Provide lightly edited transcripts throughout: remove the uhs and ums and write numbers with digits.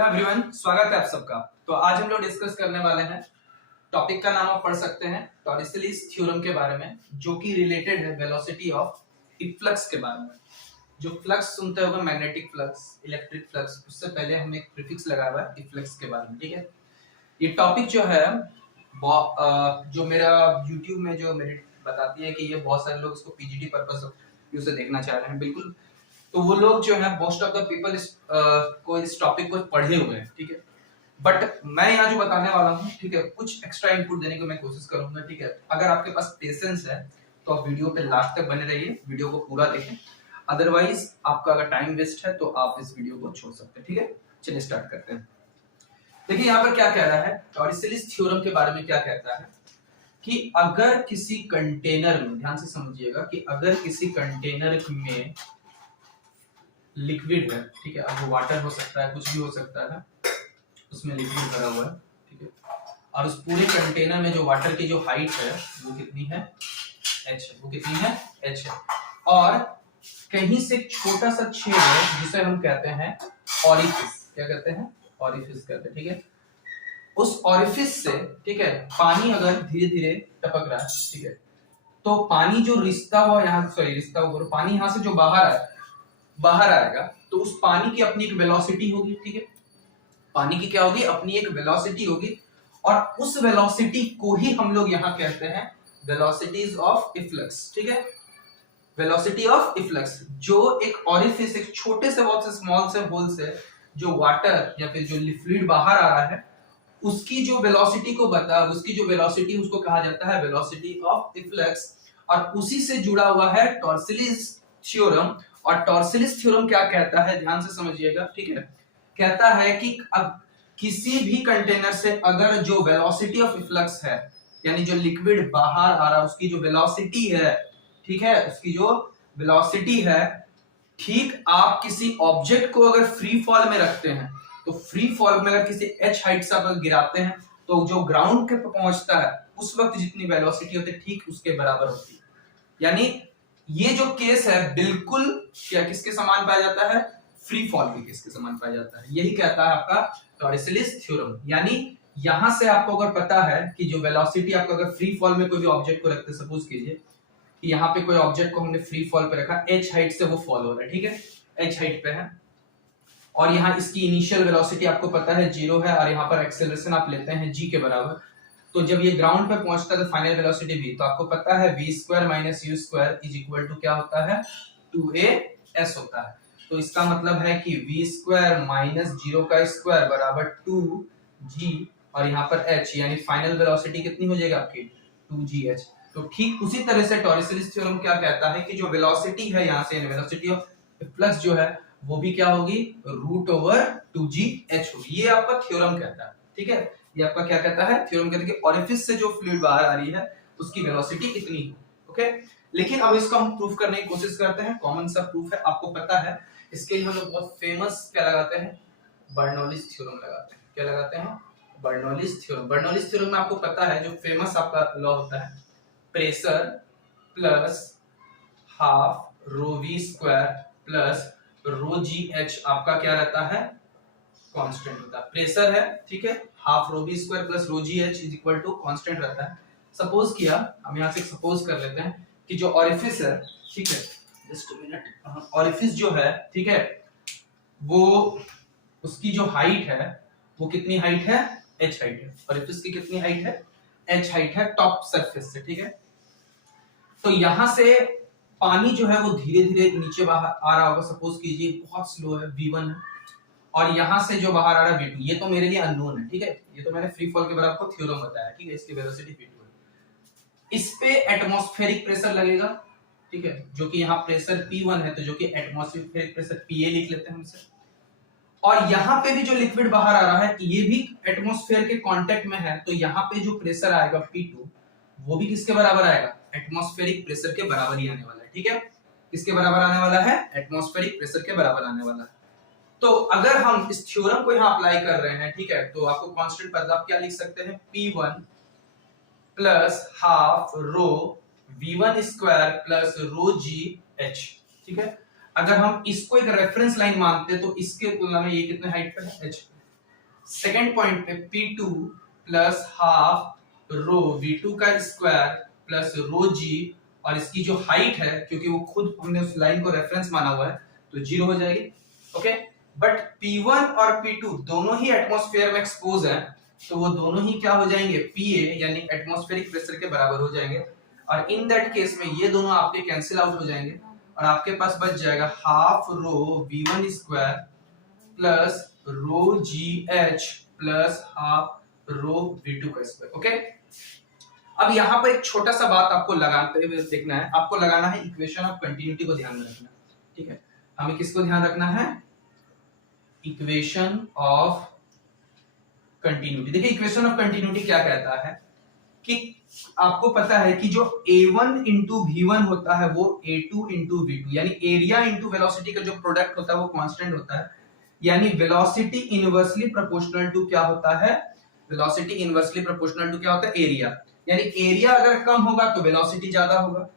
Hello everyone, स्वागत है आप सबका। तो आज हम लोग डिस्कस करने वाले हैं, टॉपिक का नाम आप पढ़ सकते हैं टॉरिसेलीज थ्योरम के बारे में, जो कि रिलेटेड है वेलोसिटी ऑफ इफ्लक्स के बारे में। जो फ्लक्स सुनते होंगे, मैग्नेटिक फ्लक्स, इलेक्ट्रिक फ्लक्स, उससे पहले हम एक प्रीफिक्स लगाया हुआ है इफ्लक्स के बारे में। ठीक है, ये टॉपिक जो है जो मेरा YouTube में जो मेरी बताती है कि ये बहुत सारे लोग इसको पीजीडी पर्पस से देखना चाह रहे हैं। बिल्कुल, तो वो लोग जो है मोस्ट ऑफ द पीपल को इस टॉपिक को पढ़े हुए हैं। ठीक है, बट मैं यहाँ जो बताने वाला हूँ, ठीक है, कुछ एक्स्ट्रा इनपुट देने की मैं कोशिश करूंगा। ठीक है, अगर आपके पास पेशेंस है तो आप वीडियो पे लास्ट तक बने रहिए, वीडियो को पूरा देखें। अदरवाइज आपका अगर टाइम वेस्ट है तो आप इस वीडियो को छोड़ सकते हैं। ठीक है, चलिए स्टार्ट करते हैं। देखिए यहाँ पर क्या कह रहा है, टॉरिसेलीज थ्योरम के बारे में क्या कहता है कि अगर किसी कंटेनर में, ध्यान से समझिएगा, कि अगर किसी कंटेनर में लिक्विड है, ठीक है, अब वो वाटर हो सकता है, कुछ भी हो सकता है, उसमें लिक्विड भरा हुआ है, ठीक है, और उस पूरे कंटेनर में जो वाटर की जो हाइट है वो कितनी है, h है। वो कितनी है, h है। और कहीं से छोटा सा छेद है जिसे हम कहते हैं ऑरिफिस। क्या कहते हैं? ऑरिफिस कहते हैं। ठीक है, उस ऑरिफिस से, ठीक है, पानी अगर धीरे धीरे टपक रहा है, ठीक है, तो पानी जो रिश्ता हुआ यहाँ, पानी यहाँ से जो बाहर आएगा, तो उस पानी की अपनी एक वेलोसिटी होगी। ठीक है, पानी की क्या होगी? अपनी एक वेलोसिटी होगी, और उस वेलोसिटी को ही हम लोग यहाँ कहते हैं वेलोसिटीज ऑफ इफ्लक्स। ठीक है, वेलोसिटी ऑफ इफ्लक्स, जो एक ऑरिफिस, एक छोटे से, बहुत से स्मॉल से होल से जो वाटर या फिर जो लिक्विड बाहर आ रहा है, उसकी जो वेलोसिटी को उसकी जो वेलोसिटी, उसको कहा जाता है वेलोसिटी ऑफ इफ्लक्स। और उसी से जुड़ा हुआ है टॉर्सिलीज थ्योरम। और टॉर्सिलीज थ्योरम क्या कहता है, ध्यान से समझिएगा। ठीक है, कहता है कि अब किसी भी कंटेनर से अगर जो वेलोसिटी ऑफ इफ्लक्स है, यानी जो लिक्विड बाहर आ रहा है उसकी जो वेलोसिटी है, ठीक है, उसकी जो वेलोसिटी है, ठीक आप किसी ऑब्जेक्ट को अगर फ्री फॉल में रखते हैं, तो फ्री फॉल में अगर किसी h हाइट से आप गिराते हैं, तो जो ग्राउंड के पहुंचता है उस वक्त जितनी वेलोसिटी होती है, ठीक उसके बराबर होती है। यानी ये जो केस है बिल्कुल क्या किसके समान पाया जाता है? फ्री फॉल के केस के समान पाया जाता है। यही कहता है आपका टॉरिसेलीज थ्योरम। यानी यहां से आपको अगर पता है कि जो वेलोसिटी आपको अगर फ्री फॉल में कोई भी ऑब्जेक्ट को रखते, सपोज कीजिए कि यहाँ पे कोई ऑब्जेक्ट को हमने फ्री फॉल पे रखा, h हाइट से वो फॉल हो रहा है, ठीक है, h हाइट पे है, और यहाँ इसकी इनिशियल वेलोसिटी आपको पता है 0 है, और यहाँ पर एक्सेलरेशन आप लेते हैं g के बराबर। तो जब ये ग्राउंड पे पहुंचता है तो फाइनल वेलोसिटी v, तो आपको पता है v² - u² is equal to क्या होता है? 2as होता है। तो इसका मतलब है कि v² - 0 का स्क्वायर बराबर 2g, और यहाँ पर h, यानी फाइनल वेलोसिटी कितनी हो जाएगी आपकी? 2gh। तो ठीक उसी तरह से टॉरिसेलीज थ्योरम क्या कहता है कि जो वेलोसिटी है यहाँ से, वेलोसिटी ऑफ फ्लक्स जो है वो भी क्या होगी? √2gh होगी। ये आपका थ्योरम कहता है। ठीक है, ये आपका क्या कहता है? थ्योरम कहता है कि ऑरिफिस से जो फ्लूइड बाहर आ रही है उसकी वेलोसिटी इतनी हो। ओके, लेकिन अब इसको हम प्रूफ करने की कोशिश करते हैं। कॉमन सा प्रूफ है, आपको पता है। इसके लिए हम लोग बहुत फेमस क्या लगाते हैं? बर्नौलीज थ्योरम लगाते हैं। क्या लगाते हैं? Bernoulli's theorem. बर्नौलीज थ्योरम में आपको पता है जो फेमस आपका लॉ होता है, pressure plus half ρv² plus ρgh आपका क्या रहता है? कांस्टेंट होता है। प्रेशर है, ठीक है, half ρv² plus ρgh is equal to constant रहता है। सपोज किया, हम यहाँ से सपोज कर लेते हैं कि जो ऑरिफिस है, ठीक है, जस्ट मिनट, ऑरिफिस जो है, ठीक है, वो उसकी जो हाइट है वो कितनी हाइट है? h हाइट है। ऑरिफिस की कितनी हाइट है? h हाइट है टॉप सरफेस से। ठीक है, तो यहां से पानी जो है वो धीरे धीरे नीचे बाहर आ रहा होगा। सपोज कीजिए बहुत स्लो है, v1 है, और यहां से जो बाहर आ रहा है v2। ये तो मेरे लिए अननोन है, ठीक है, ये तो मैंने फ्री फॉल के बारे में आपको थ्योरम बताया, ठीक है, इसकी वेलोसिटी v2 है। इस पे एटमॉस्फेरिक प्रेशर लगेगा, ठीक है, जो कि यहाँ प्रेशर P1 है, तो जो कि एटमॉस्फेरिक प्रेशर PA लिख लेते हैं हम इसे। और यहाँ पे भी जो लिक्विड बाहर आ रहा है ये भी एटमॉस्फेयर के कांटेक्ट में है, तो यहाँ पे जो प्रेशर आएगा P2 वो भी किसके बराबर आएगा? एटमॉस्फेरिक प्रेशर के बराबर ही आने वाला है। ठीक है, किसके बराबर आने वाला है? एटमॉस्फेरिक प्रेशर के बराबर आने वाला है। तो अगर हम इस थ्योरम को यहाँ अप्लाई कर रहे हैं, ठीक है, तो आपको कांस्टेंट पता, आप क्या लिख सकते हैं? P1 plus half rho v1² plus ρgh। ठीक है, अगर हम इसको एक रेफरेंस लाइन मानते हैं तो इसके तुलना में ये कितने हाइट पे है? h। सेकेंड पॉइंट पे P2 plus half rho V2 का स्क्वायर प्लस रो जी, और इसकी जो हाइट है क्योंकि वो खुद हमने उस लाइन को रेफरेंस माना हुआ है तो 0 हो जाएगी। ओके, बट P1 और P2 दोनों ही एटमॉस्फेयर में एक्सपोज है तो वो दोनों ही क्या हो जाएंगे, PA यानी एटमॉस्फेरिक प्रेशर के बराबर हो जाएंगे, और इन दैट केस में ये दोनों आपके कैंसिल आउट हो जाएंगे और आपके पास बच जाएगा half rho V1 square plus रो GH plus half rho V2 का स्क्वायर। ओके, अब यहाँ पर एक छोटा सा बात आपको लगाते हुए देखना है, आपको लगाना है इक्वेशन ऑफ कंटिन्यूटी को ध्यान में रखना है। ठीक है, हमें किसको ध्यान रखना है, इक्वेशन ऑफ कंटिन्यूटी। देखिए इक्वेशन ऑफ कंटिन्यूटी क्या कहता है कि आपको पता है कि जो A1 इंटू V1 होता है वो A2 इंटू V2 यानी एरिया इंटू वेलोसिटी का जो प्रोडक्ट होता है वो कांस्टेंट होता है, यानी वेलोसिटी इनवर्सली प्रोपोर्शनल टू क्या होता है, वेलोसिटी इनवर्सली प्रोपोर्शनल टू क्या होता है, एरिया। यानी एरिया अगर कम होगा तो वेलोसिटी ज्यादा होगा।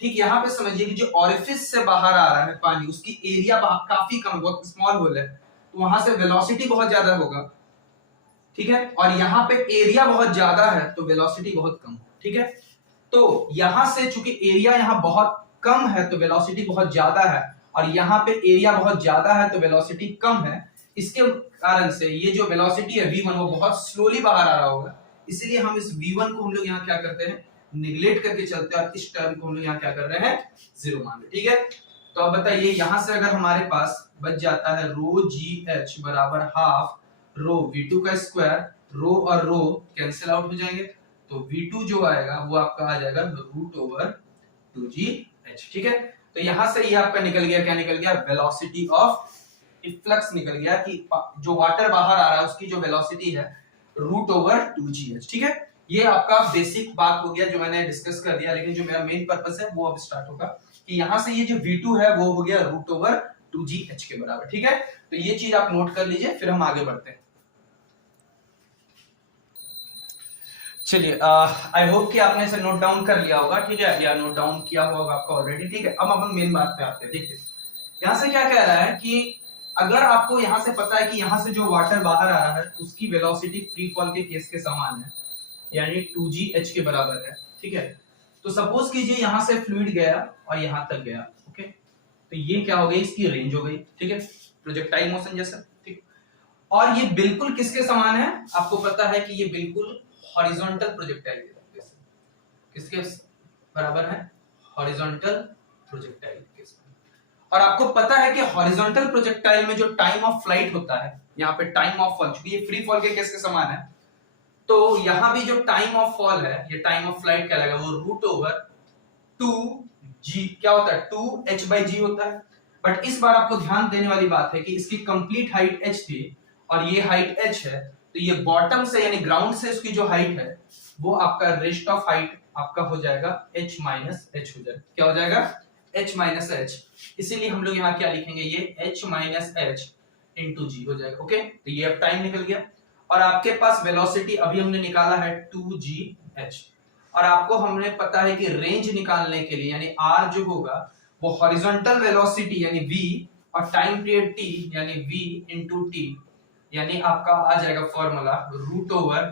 ठीक, यहाँ पे समझिए कि जो ऑरिफिस से बाहर आ रहा है पानी उसकी एरिया काफी कम, बहुत स्मॉल होल है, तो वहां से वेलोसिटी बहुत ज्यादा होगा। ठीक है, और यहाँ पे एरिया बहुत ज्यादा है तो वेलोसिटी बहुत कम। ठीक है, तो यहां से चूंकि एरिया यहाँ बहुत कम है तो वेलोसिटी बहुत ज्यादा है, और यहाँ पे एरिया बहुत ज्यादा है तो वेलोसिटी कम है, इसके कारण से ये जो वेलोसिटी है V1 वो बहुत स्लोली बाहर आ रहा होगा, इसलिए हम इस V1 को हम लोग यहाँ क्या करते हैं, निगलेक्ट करके चलते हैं और इस टर्म को हम लोग यहाँ क्या कर रहे हैं, 0 मान रहे। ठीक है, तो अब बताइए यहां से अगर हमारे पास बच जाता है रो GH बराबर हाफ रो V2 का स्क्वायर, रो और रो कैंसिल आउट हो जाएंगे, तो V2 जो आएगा वो आपका आ जाएगा रूट ओवर 2GH। ठीक है, तो यहां से ये आपका निकल गया, क्या निकल गया, वेलोसिटी ऑफ इफ्लक्स निकल गया कि जो वाटर बाहर आ रहा है उसकी जो वेलोसिटी है रूट ओवर 2GH। ठीक है, ये आपका बेसिक बात हो गया जो मैंने डिस्कस कर दिया, लेकिन जो मेरा मेन पर्पस है वो अब स्टार्ट होगा कि यहां से ये जो V2 है वो हो गया रूट ओवर 2GH के बराबर। ठीक है, तो ये चीज आप नोट कर लीजिए, फिर हम आगे बढ़ते हैं। चलिए, आई होप कि आपने इसे नोट डाउन कर लिया होगा। ठीक है, या नोट डाउन किया हुआ होगा आपका ऑलरेडी। ठीक है, अब अपन मेन बात पे आते हैं। देखिए यहां से क्या कह रहा है कि अगर आपको यहां से पता है कि यहां से जो वाटर बाहर आ रहा है उसकी वेलोसिटी फ्री फॉल के केस के समान है, यानी 2GH के बराबर है। ठीक है, तो सपोज कीजिए यहां से फ्लूइड गया और यहां तक गया। ओके, तो ये क्या हो गई, इसकी रेंज हो गई। ठीक है, प्रोजेक्टाइल मोशन जैसा। ठीक, और ये बिल्कुल किसके समान है, आपको पता है कि ये बिल्कुल हॉरिजॉन्टल प्रोजेक्टाइल के जैसे, किसके बराबर है, हॉरिजॉन्टल प्रोजेक्टाइल के साथ। और आपको पता है कि हॉरिजॉन्टल प्रोजेक्टाइल में जो टाइम ऑफ फ्लाइट होता है, यहाँ पे टाइम ऑफ फॉल, चूंकि ये फ्री फॉल के केस के समान है, तो यहां भी जो टाइम ऑफ फॉल है, ये टाइम ऑफ फ्लाइट क्या लगेगा, वो रूट ओवर 2G क्या होता है, 2H/G होता है। बट इस बार आपको ध्यान देने वाली बात है कि इसकी कंप्लीट हाइट h थी और ये हाइट h है, तो ये बॉटम से यानी ग्राउंड से इसकी जो हाइट है वो आपका रेस्ट ऑफ हाइट आपका हो जाएगा h माइनस h हो जाएगा। क्या हो जाएगा, h माइनस h। इसीलिए हम लोग यहाँ क्या लिखेंगे, ये h माइनस h इंटू जी हो जाएगा। ओके, तो ये अब टाइम निकल गया और आपके पास वेलोसिटी अभी हमने निकाला है 2GH, और आपको हमने पता है कि रेंज निकालने के लिए यानी r जो होगा वो हॉरिजॉन्टल वेलोसिटी यानी v और टाइम पीरियड t यानी v इंटू t, यानी आपका आ जाएगा formula root over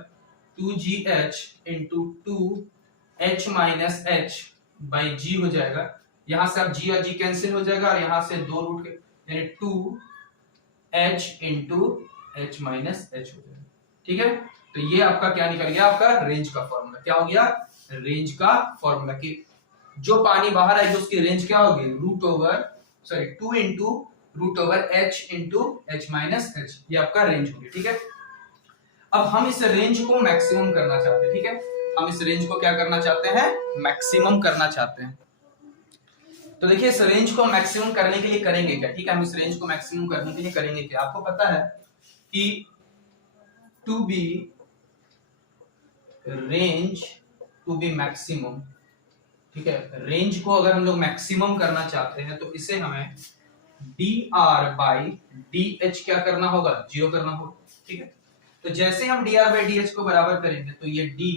2GH into 2H minus H by G हो जाएगा। यहां से अब G और G कैंसिल हो जाएगा और यहां से 2 रूट के यानी 2H into H minus H हो जाएगा। ठीक है, तो ये आपका क्या निकल गया, आपका रेंज का फॉर्मूला। क्या हो गया, रेंज का फॉर्मूला कि जो पानी बाहर आएगी उसकी रेंज क्या होगी, root over 2 into root over H into H minus H, ये आपका रेंज होगी। ठीक है, अब हम इस रेंज को मैक्सिमम करना चाहते हैं। ठीक है, हम इस रेंज को क्या करना चाहते हैं, मैक्सिमम करना चाहते हैं। तो देखिए इस रेंज को मैक्सिमम करने के लिए करेंगे क्या, ठीक है, हम इस रेंज को मैक्सिमम करने के लिए करेंगे क्या, आपको पता है कि to be range to be maximum, ठीक है, रेंज को अगर हम लोग मैक्सिमम करना चाहते हैं तो इसे हमें dr बाई dh क्या करना होगा, 0 करना होगा। ठीक है, तो जैसे हम dr बाई dh को बराबर करेंगे तो ये d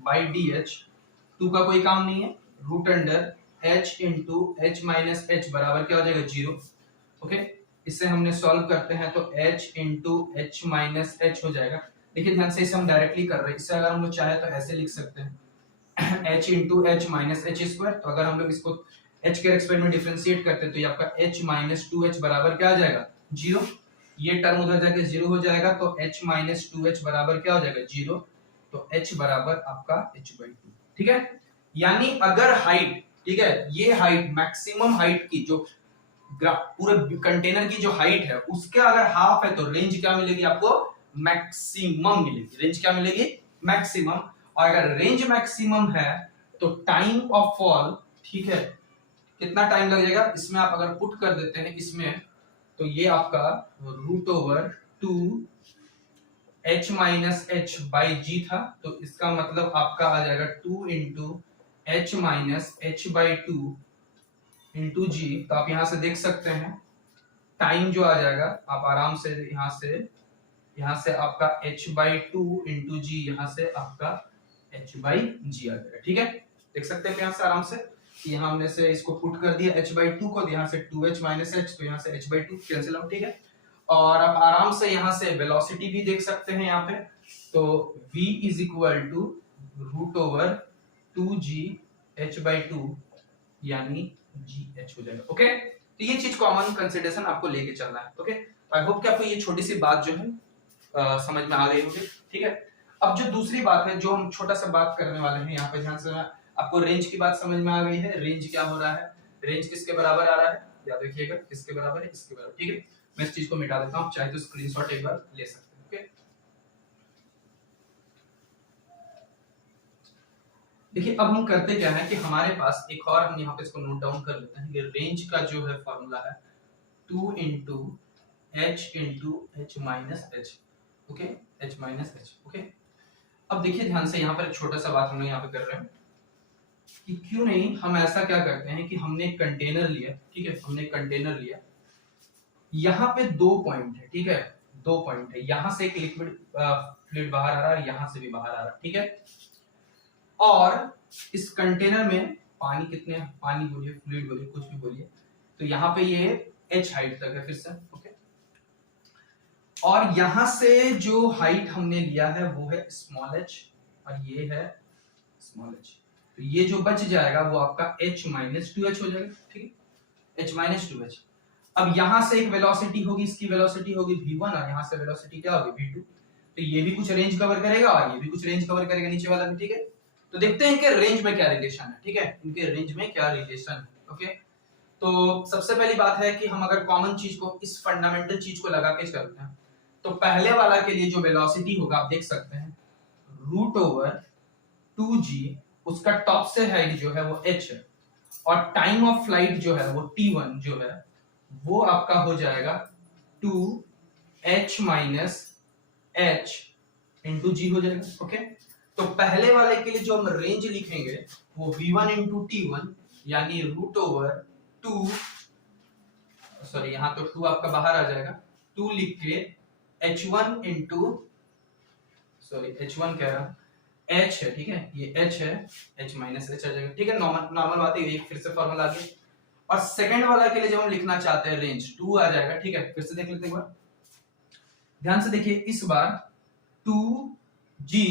बाई dh 2 का कोई काम नहीं है, root under h into h minus h बराबर क्या हो जाएगा 0। ओके, इसे हमने सॉल्व करते हैं तो h into h minus H हो जाएगा। देखिए ध्यान से, इसे हम डायरेक्टली कर रहे हैं, इससे अगर हम लोग चाहे तो ऐसे लिख सकते हैं h into h minus H square. तो अगर हम लोग इसको h के रेस्पेक्ट में डिफरेंशिएट करते हैं तो ये आपका h माइनस 2h बराबर क्या आ जाएगा, 0। ये टर्म उधर जाके 0 हो जाएगा तो h माइनस 2h बराबर क्या हो जाएगा, 0। तो h बराबर आपका h/2, ठीक है। यानी अगर हाइट, ठीक है, ये हाइट मैक्सिमम हाइट की जो पूरे कंटेनर की जो हाइट है उसके अगर हाफ है तो रेंज क्या मिलेगी आपको, मैक्सिमम मिलेगी। रेंज क्या मिलेगी, मैक्सिमम। और अगर रेंज मैक्सिमम है तो टाइम ऑफ फॉल, ठीक है, कितना टाइम लग जाएगा इसमें आप अगर पुट कर देते हैं इसमें तो ये आपका root over 2 h minus h by g था, तो इसका मतलब आपका आ जाएगा 2 into h minus h by 2 into g. तो आप यहां से देख सकते हैं टाइम जो आ जाएगा, आप आराम से यहां से आपका h बाई 2 इंटू जी, यहां से आपका h बाई जी आ जाएगा, ठीक है। देख सकते हैं यहां से आराम से कि यहां हमने से इसको पुट कर दिया h बाई 2 को, यहां से 2h माइनस h, तो यहां से h बाई 2 कैंसिल आउट, ठीक है। और आप आराम से यहां से वेलोसिटी भी देख सकते हैं यहाँ पे, तो v is equal to root over 2g h by 2 यानी gh हो जाएगा, ओके। तो ये चीज कॉमन कंसीडरेशन आपको लेके चलना है, ओके। आई होप कि आपको ये छोटी सी बात जो है समझ में आ गई होगी, ठीक है। अब जो दूसरी बात है जो हम छोटा सा बात करने वाले हैं यहाँ पे, ध्यान से आपको रेंज की बात समझ में आ गई है। रेंज क्या हो रहा है, रेंज किसके बराबर आ रहा है, याद रखिएगा किसके बराबर है, इसके बराबर, ठीक है। मैं इस चीज को मिटा देता हूँ, चाहे तो स्क्रीनशॉट एक बार ले सकते हैं, ओके। देखिए अब हम करते क्या है कि हमारे पास एक और, हम यहाँ पे इसको नोट डाउन कर लेते हैं कि रेंज का जो है फॉर्मूला है 2 into H into h minus H, okay, H minus H, okay. अब देखिए ध्यान से, यहाँ पर एक छोटा सा बात हम लोग यहाँ पे कर रहे हैं कि क्यों नहीं हम ऐसा क्या करते हैं कि हमने एक कंटेनर लिया, ठीक है, हमने एक कंटेनर लिया, यहाँ पे 2 पॉइंट है, ठीक है, 2 पॉइंट है, यहाँ से एक लिक्विड फ्लूइड बाहर आ रहा है, यहाँ से भी बाहर आ रहा है, ठीक है। और इस कंटेनर में पानी कितने, पानी बोलिए, फ्लूइड बोलिए, कुछ भी बोलिए, तो यहाँ पे ये h हाइट तक है फिर से, ओके। और यहां से जो हाइट हमने लिया है वो है स्मॉल h और ये है स्मॉल h, तो ये जो बच जाएगा वो आपका h माइनस 2h हो जाएगा, ठीक है, h माइनस 2h। अब यहां से एक वेलोसिटी होगी, इसकी वेलोसिटी होगी v1 और यहां से वेलोसिटी क्या होगी v2, तो ये भी कुछ रेंज कवर करेगा और ये भी कुछ रेंज कवर करेगा, नीचे वाला भी, ठीक है। तो देखते हैं इनके रेंज में क्या रिलेशन है, ठीक है, इनके रेंज में क्या रिलेशन है, ओके। तो सबसे पहली बात है कि हम अगर कॉमन चीज को, इस फंडामेंटल चीज को लगा के चलते हैं तो पहले वाला के लिए जो वेलोसिटी होगा आप देख सकते हैं रूट ओवर 2g, उसका टॉप से हाइट जो है वो h है और टाइम ऑफ फ्लाइट जो है वो t1 जो है वो आपका हो जाएगा 2h माइनस h इंटू जी हो जाएगा, ओके। तो पहले वाले के लिए जो हम रेंज लिखेंगे वो v1 इंटू t1 यानी रूट ओवर 2, सॉरी यहाँ तो 2 आपका बाहर आ जाएगा, 2 लिख के h1 इंटू, सॉरी h1 कह रहा हूं, h है, ठीक है, ये h है, h माइनस h आ जाएगा, ठीक है। नॉर्मल बात है, ये फिर से फॉर्मूला आ गया। और सेकंड वाला के लिए जब हम लिखना चाहते हैं रेंज 2 आ जाएगा, ठीक है। फिर से देख लेते हैं एक बार, ध्यान से देखिए, इस बार 2g,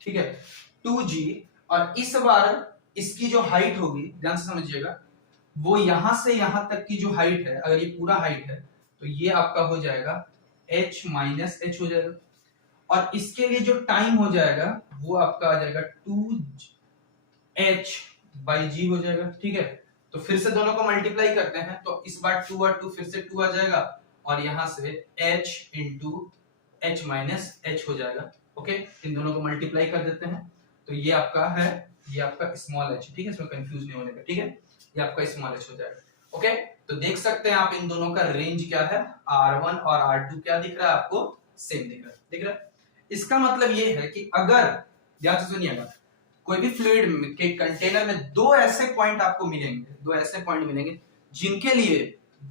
ठीक है, 2g, और इस बार इसकी जो हाइट होगी, ध्यान से समझिएगा, वो यहां से यहां तक की जो हाइट है, अगर ये पूरा हाइट है तो ये आपका हो जाएगा h माइनस h हो जाएगा। और इसके लिए जो टाइम हो जाएगा वो आपका आ जाएगा 2h बाई जी हो जाएगा, ठीक है। तो फिर से दोनों को मल्टीप्लाई करते हैं तो इस बार 2 और 2 फिर से 2 आ जाएगा और यहां से h into h minus h हो जाएगा, ओके। इन दोनों को मल्टीप्लाई कर देते हैं तो ये आपका है, ये आपका स्मॉल h, ठीक है, इसमें कंफ्यूज नहीं होने का, ठीक है, ये आपका स्मॉल h हो जाएगा, ओके। तो देख सकते हैं आप इन दोनों का रेंज क्या है, R1 और R2 क्या दिख रहा है आपको, सेम दिख रहा है। इसका मतलब ये है कि अगर, ध्यान से सुनिएगा, कोई भी फ्लूइड के कंटेनर में दो ऐसे पॉइंट आपको मिलेंगे, दो ऐसे पॉइंट मिलेंगे जिनके लिए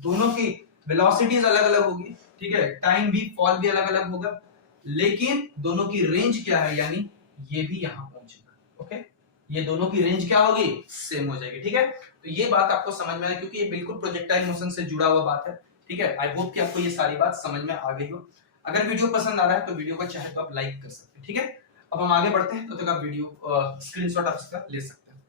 दोनों की वेलोसिटीज अलग अलग होगी, ठीक है, टाइम भी, फॉल भी अलग अलग होगा, लेकिन दोनों की रेंज क्या है, यानी ये भी यहां पहुंचेगा, ओके, ये दोनों की रेंज क्या होगी, सेम हो जाएगी, ठीक है। तो ये बात आपको समझ में आए क्योंकि ये बिल्कुल प्रोजेक्टाइल मोशन से जुड़ा हुआ बात है, ठीक है, आई होप कि आपको ये सारी बात समझ में आ गई हो। अगर वीडियो पसंद आ रहा है तो वीडियो को चाहे तो आप लाइक कर सकते हैं। ठीक है, अब हम आगे बढ़ते हैं, तो तक आप वीडियो स्क्रीनशॉट आप इसका ले सकते हैं।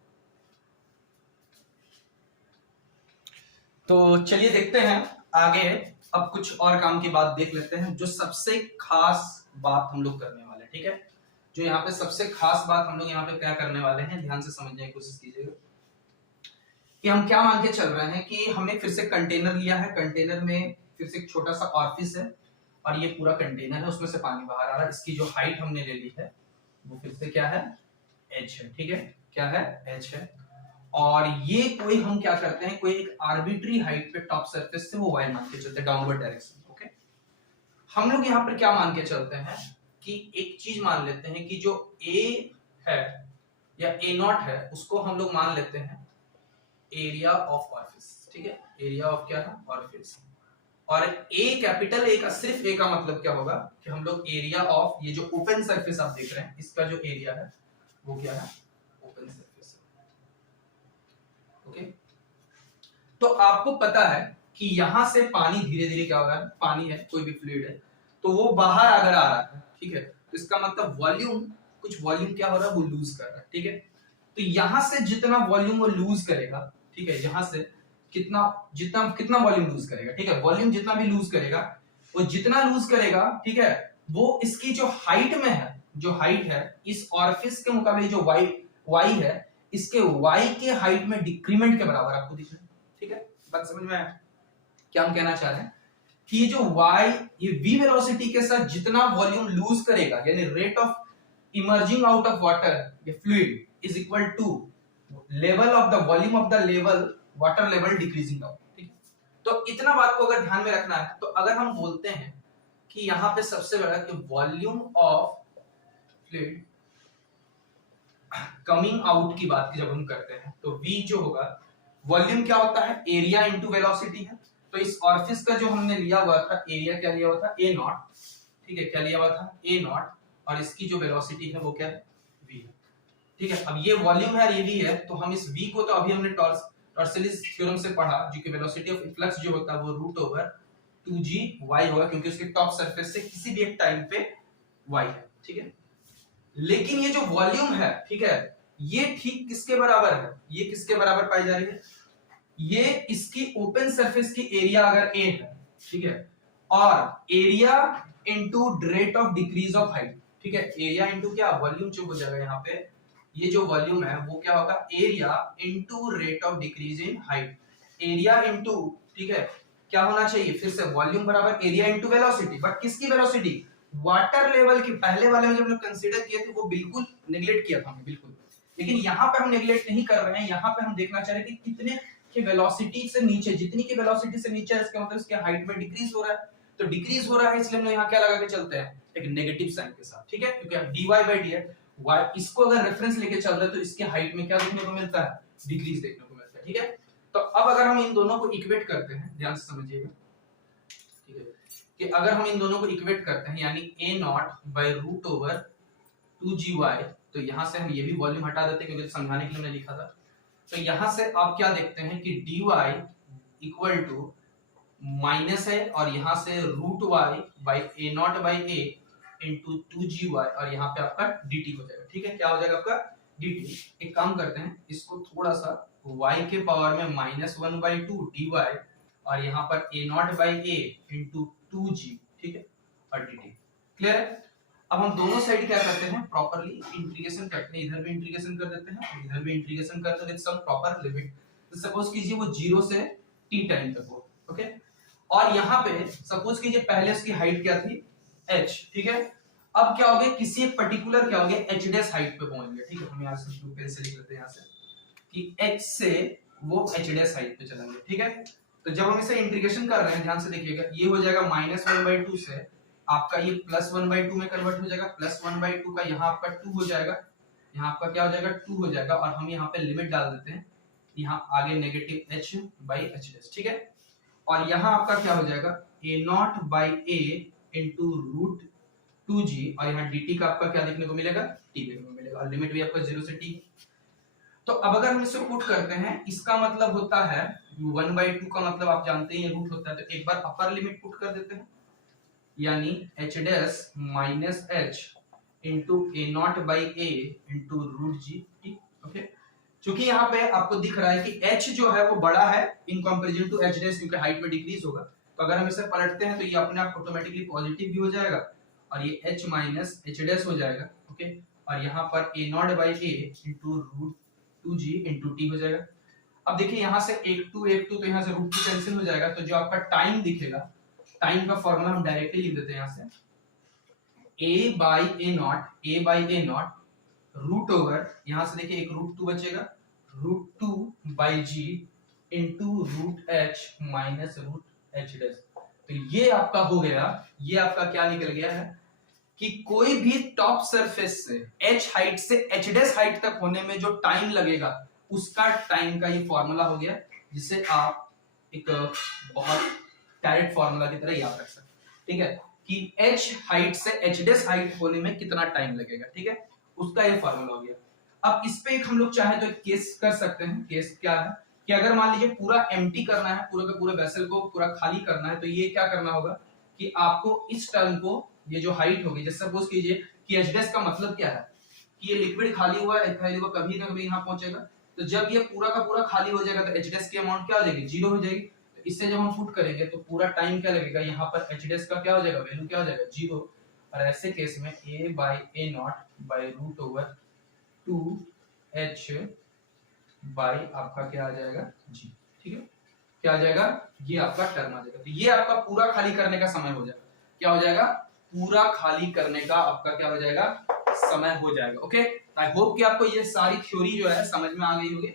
तो चलिए देखते हैं आगे, अब कुछ और काम की बात देख लेते हैं, जो सबसे खास बात हम लोग करने वाले हैं। ठीक है, जो यहाँ पे सबसे खास बात हम लोग यहाँ पे क्या करने वाले हैं, ध्यान से समझने की कोशिश कीजिएगा कि हम क्या मान के चल रहे हैं कि हमने फिर से कंटेनर लिया है, कंटेनर में फिर से एक छोटा सा ऑरिफिस है और ये पूरा कंटेनर है, उसमें से पानी बाहर आ रहा है। इसकी जो हाइट हमने ले ली है वो फिर से क्या है, h है। ठीक है, क्या है, h है। और ये कोई हम क्या करते हैं, कोई एक आर्बिट्री हाइट पे टॉप सरफेस से वो y मान के चलते हैं, डाउनवर्ड डायरेक्शन। ओके, हम लोग यहाँ पर क्या मान के चलते हैं कि एक चीज मान लेते हैं कि जो a है या a0 है उसको हम लोग मान लेते हैं एरिया ऑफ ऑरिफिस। ठीक है, एरिया ऑफ क्या है, ऑरिफिस। और ए कैपिटल ए का, सिर्फ ए का मतलब क्या होगा कि हम लोग एरिया ऑफ ये जो ओपन सरफेस आप देख रहे हैं इसका जो एरिया है वो क्या है, ओपन सरफेस। ओके, तो आपको पता है कि यहां से पानी धीरे धीरे क्या होगा, पानी है, कोई भी फ्लूइड है, तो वो बाहर अगर आ रहा है, ठीक है, तो इसका मतलब वॉल्यूम, कुछ वॉल्यूम क्या हो रहा है, वो लूज कर रहा है। ठीक है, तो यहां से जितना वॉल्यूम वो लूज करेगा, ठीक है, यहां से कितना कितना वॉल्यूम लूज करेगा, ठीक है, वॉल्यूम जितना भी लूज करेगा, वो जितना लूज करेगा, ठीक है, वो इसकी जो हाइट में है, जो हाइट है इस ऑरिफिस के मुकाबले जो y है, इसके y के हाइट में डिक्रीमेंट के बराबर आपको दिख रहा है। ठीक है, बात समझ में आया क्या हम कहना चाह रहे हैं कि ये जो y, ये v वेलोसिटी के साथ जितना वॉल्यूम लूज करेगा, यानी rate of emerging out of water ये fluid is equal to level of the volume of the level water level decreasing down. ठीक है, तो इतना बात को अगर ध्यान में रखना है, तो अगर हम बोलते हैं कि यहां पे सबसे बड़ा कि volume of fluid coming out की बात की जब हम करते हैं, तो v जो होगा, वॉल्यूम क्या होता है, एरिया इनटू वेलोसिटी है। तो इस ऑरिफिस का जो हमने लिया हुआ था एरिया, क्या लिया हुआ था, a0। ठीक है, क्या लिया हुआ था, a0, और इसकी जो वेलोसिटी है वो क्या है, v है। ठीक है, अब ये वॉल्यूम है और ये v है, तो हम इस v को, तो अभी हमने टॉर्सलिस थ्योरम से पढ़ा, जो कि वेलोसिटी ऑफ इफ्लक्स जो होता है वो √2g y होगा, क्योंकि उसके टॉप सरफेस से किसी भी एक टाइम पे y है। ठीक है, लेकिन ये जो वॉल्यूम है, ठीक है, ये ठीक किसके बराबर है, ये किसके बराबर पाई जा रही है, ये इसकी ओपन सरफेस की एरिया अगर a है, ठीक है, और area into rate of decrease of height. ठीक है, एरिया इनटू क्या, वॉल्यूम जो हो जाएगा यहाँ पे, ये जो वॉल्यूम है वो क्या होगा, area into rate of decrease in height. Area into, ठीक है, क्या होना चाहिए, फिर से वॉल्यूम बराबर एरिया इनटू वेलोसिटी, बट किसकी वेलोसिटी, वाटर लेवल की। पहले वाले में जब हम कंसीडर किए थे वो बिल्कुल नेग्लेक्ट किया था हमने, बिल्कुल, लेकिन यहाँ पे हम नेग्लेक्ट नहीं कर रहे हैं, यहाँ पे हम देखना चाह रहे हैं कि कितने की वेलोसिटी से नीचे, जितनी की वेलोसिटी से नीचे है इसका मतलब इसके हाइट में डिक्रीज हो रहा है, तो डिक्रीज हो रहा है, इसलिए हम लोग यहाँ क्या लगा के चलते हैं, एक नेगेटिव साइन के साथ। ठीक है, क्योंकि dy/dx y, इसको अगर रेफरेंस लेके चल रहे हैं तो इसके हाइट में क्या देखने को मिलता है, डिक्रीज देखने को मिलता है। ठीक है, तो अब अगर हम इन दोनों को इक्वेट करते हैं, ध्यान से समझिएगा, ठीक है, कि अगर हम इन दोनों को इक्वेट करते हैं, यानी a0/√2gy, तो यहां से हम ये भी वॉल्यूम हटा देते हैं क्योंकि समझाने के लिए मैंने लिखा था। तो यहां से आप क्या देखते हैं कि dy इक्वल टू माइनस है, और यहां से √y/a0/a इंटू 2gy, और यहाँ पे आपका dt हो जाएगा। ठीक है, क्या हो जाएगा आपका dt। एक काम करते हैं, इसको थोड़ा सा y के पावर में -1/2 dy, और यहाँ पर a0/a इंटू 2g, ठीक है, और dt। क्लियर है, अब हम दोनों साइड क्या करते हैं, प्रॉपर्ली इंटीग्रेशन करते हैं, इधर भी इंटीग्रेशन कर देते हैं, इधर भी इंटीग्रेशन करते हैं विद सम प्रॉपर लिमिट। तो सपोज कीजिए वो 0 से t टाइम तक हो, ओके, और यहाँ पे सपोज कीजिए पहले उसकी हाइट क्या थी, h। ठीक है, अब क्या हो गया, किसी एक पर्टिकुलर क्या हो गया, h डैश हाइट पे पहुंच गया। ठीक है, हम यहाँ से ब्लू पेन से लिख लेते हैं, यहाँ से कि h से वो h डैश हाइट पे चला गया। ठीक है, तो जब हम इसे इंटीग्रेशन कर रहे हैं, ध्यान से देखिएगा, ये हो जाएगा -1/2 से आपका ये +1/2 में कन्वर्ट हो जाएगा, +1/2 का यहाँ आपका 2 हो जाएगा, यहाँ आपका क्या हो जाएगा, 2 हो जाएगा, और हम यहाँ पे लिमिट डाल देते हैं, यहाँ आगे नेगेटिव h/h डैश। ठीक है, और यहाँ आपका क्या हो जाएगा, a0/a इंटू √2g, और यहाँ dt का आपका क्या देखने को मिलेगा, t देखने को मिलेगा, और लिमिट भी आपका 0 से t। तो अब अगर हम इसको पुट करते हैं, इसका मतलब होता है 1/2 का मतलब आप जानते हैं ये रूट होता है, तो एक बार अपर लिमिट पुट कर देते हैं, यानी h dash minus h into a naught by a into root g. Okay, क्योंकि यहाँ पे आपको दिख रहा है कि h जो है वो बड़ा है in comparison to h dash, क्योंकि हाइट में डिक्रीज होगा, तो अगर हम इसे पलटते हैं तो ये अपने आप ऑटोमेटिकली पॉजिटिव भी हो जाएगा और ये h माइनस h डैश हो जाएगा। ओके, और यहाँ पर a naught by a into root 2g into t हो जाएगा। अब देखिए यहाँ से एक टू तो यहाँ से रूट 2 कैंसिल हो जाएगा, तो जो आपका टाइम दिखेगा, टाइम का फॉर्मूला हम डायरेक्टली लिख देते हैं यहाँ से a by a naught root over, यहाँ से देखिए एक रूट 2 बचेगा, root 2 by g into root h minus root h dash. तो ये आपका हो गया, ये आपका क्या निकल गया है कि कोई भी टॉप सरफेस से h हाइट से h डैश हाइट तक होने में जो टाइम लगेगा उसका टाइम का ये फॉर्मूला हो गया, जिसे आप एक बहुत डायरेक्ट फॉर्मूला की तरह याद रख सकते हैं। ठीक है, कि h हाइट से h डैश हाइट होने में कितना टाइम लगेगा, ठीक है, उसका ये फॉर्मूला हो गया। अब इस पे एक हम लोग चाहे तो एक केस कर सकते हैं। केस क्या है कि अगर मान लीजिए पूरा एम्प्टी करना है, पूरे के पूरे वेसल को पूरा खाली करना है, तो ये क्या करना होगा कि आपको इस टर्म को, ये जो हाइट होगी, जैसे सपोज कीजिए कि h डैश का मतलब क्या है कि ये लिक्विड खाली हुआ है, एथाइल को कभी ना कभी यहाँ पहुंचेगा, तो जब ये पूरा का पूरा खाली हो जाएगा तो h डैश की अमाउंट क्या हो जाएगी, 0 हो जाएगी। तो इससे जब हम पुट करेंगे तो पूरा टाइम क्या लगेगा, यहाँ पर h डैश का क्या हो जाएगा, वैल्यू क्या हो जाएगा, 0। और ऐसे केस में a by a naught by root over 2h by आपका क्या आ जाएगा, g। ठीक है, क्या आ जाएगा, ये आपका टर्म आ जाएगा। तो ये आपका पूरा खाली करने का समय हो जाएगा, क्या हो जाएगा, पूरा खाली करने का आपका क्या हो जाएगा, समय हो जाएगा। ओके, आई होप कि आपको ये सारी थ्योरी जो है समझ में आ गई होगी।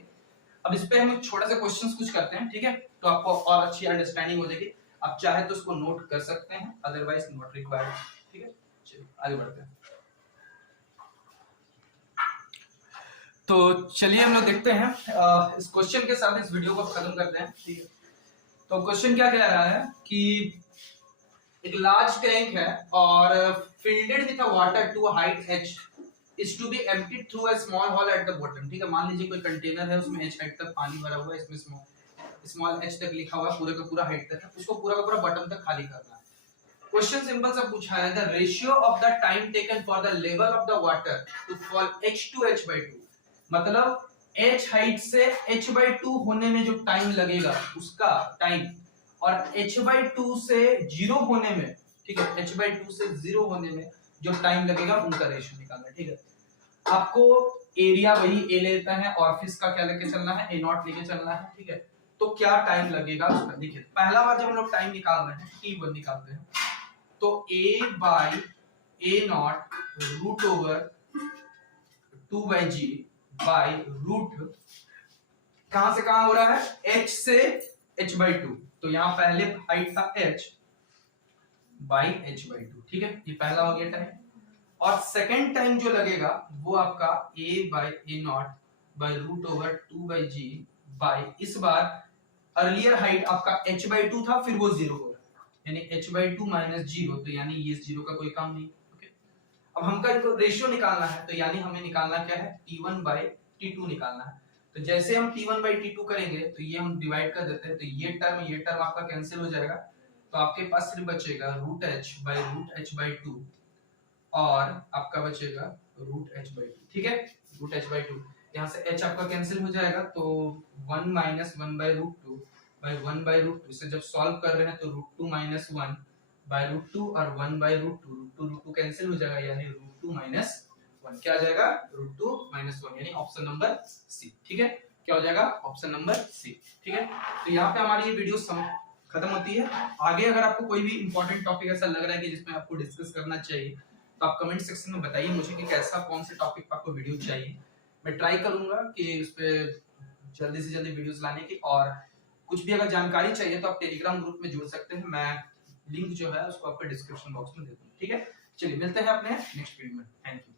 अब इस पे हम एक छोटा सा क्वेश्चंस कुछ करते हैं, ठीक है, तो आपको और अच्छी अंडरस्टैंडिंग हो जाएगी। आप चाहे तो इसको नोट कर सकते हैं, अदरवाइज नॉट रिक्वायर्ड। ठीक है, चलिए आगे बढ़ते हैं। तो चलिए हम लोग देखते हैं, इस क्वेश्चन के साथ इस वीडियो को खत्म करते हैं। ठीक है, तो क्वेश्चन क्या कह रहा है कि एक लार्ज टैंक है और filled with a water to a height h is to be emptied through a small hole at the bottom। ठीक है, मान लीजिए कोई कंटेनर है, उसमें h हाइट तक पानी भरा हुआ है, इसमें स्मॉल h तक लिखा हुआ है, पूरे का पूरा हाइट तक है, उसको पूरा का पूरा बॉटम तक खाली करना है। क्वेश्चन सिंपल सा पूछा है, the ratio of the time taken for the level of the water to fall h to h/2, मतलब h हाइट से h/2 होने में जो टाइम लगेगा उसका टाइम, और h/2 से 0 होने में, ठीक है, h/2 से 0 होने में जो टाइम लगेगा उनका रेशियो निकालना है। ठीक है, आपको एरिया वही a लेता है और फिर इसका क्या लेके चलना है, a नॉट लेके चलना है। ठीक है, तो क्या टाइम लगेगा उसका देखिए, पहला बार जब हम लोग टाइम निकाल रहे हैं, t1 निकालते हैं, तो a by a naught root over 2/g by root, कहां से कहां हो रहा है, h से h/2, तो यहां पहले हाइट था h बाई h/2। ठीक है, ये पहला हो गया टाइम। और सेकंड टाइम जो लगेगा वो आपका a by a naught by root over 2/g by, इस बार अर्लियर हाइट आपका h/2 था, फिर वो 0 हो रहा है, यानी h/2 माइनस 0, तो यानी ये 0 का कोई काम नहीं। ओके, अब हमका इनको रेशियो निकालना है, तो यानी हमें निकालना क्या है, t1 बाई t2 निकालना है। तो जैसे हम t1 बाई t2 करेंगे तो ये हम डिवाइड कर देते हैं, तो ये टर्म आपका कैंसिल हो जाएगा, तो आपके पास सिर्फ बचेगा root h by root h/2 और आपका बचेगा रूट h/2। ठीक है, रूट h/2, यहाँ से h आपका कैंसिल हो जाएगा, तो 1 minus 1 by root 2 by 1 by root 2, इसे जब सॉल्व कर रहे हैं तो रूट 2 माइनस 1 बाई रूट 2 और 1 बाई रूट 2, रूट 2 कैंसिल हो जाएगा, यानी रूट 2 माइनस 1, क्या आ जाएगा, रूट 2 माइनस 1, यानी ऑप्शन नंबर सी। ठीक है, क्या हो जाएगा, ऑप्शन नंबर सी। ठीक है, तो यहाँ पे हमारी ये वीडियो खत्म होती है। आगे अगर आपको कोई भी इंपॉर्टेंट टॉपिक ऐसा लग रहा है कि जिसमें आपको डिस्कस करना चाहिए, तो आप कमेंट सेक्शन में बताइए मुझे कि कैसा, कौन से टॉपिक पर आपको वीडियो चाहिए। मैं ट्राई करूंगा कि उस पे जल्दी से जल्दी वीडियोस लाने की, और कुछ भी अगर जानकारी चाहिए तो आप टेलीग्राम ग्रुप में जुड़ सकते हैं, मैं लिंक जो है उसको आपको डिस्क्रिप्शन बॉक्स में दे दूंगा। ठीक है, चलिए मिलते हैं अपने नेक्स्ट वीडियो में, थैंक यू।